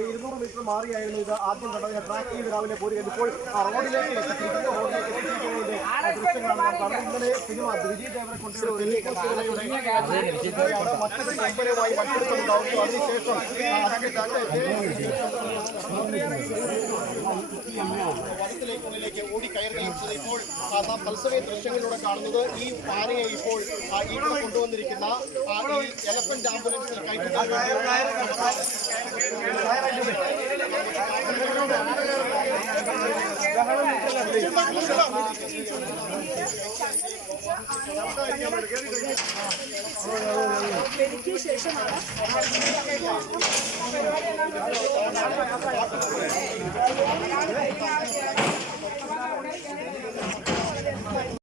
ഇരുന്നൂറ് മീറ്റർ മാറിയായിരുന്നു ഇത് ആദ്യം കണ്ടത് ഞാൻ ട്രാക്ക് ചെയ്ത് രാവിലെ പോരുകയാണ് ഇപ്പോൾ റോഡിലേക്ക് റോഡിലേക്ക് ദൃശ്യങ്ങളാണ് ഇന്നലെ സിനിമ വിജയ് ദേവരെ കൊണ്ടുവരുന്ന മറ്റൊരു കമ്പനിയുമായി മത്സരത്തിലുണ്ടാവുന്നു അതിനുശേഷം വനത്തിലേക്കുള്ളിലേക്ക് ഓടി കയറുകയും ചെയ്തു ഇപ്പോൾ നാം തത്സമയ ദൃശ്യങ്ങളിലൂടെ കാണുന്നത് ഈ പാറയെ ഇപ്പോൾ ഇവിടെ കൊണ്ടുവന്നിരിക്കുന്ന എലഫന്റ് ആംബുലൻസിൽ ശേഷമാണ്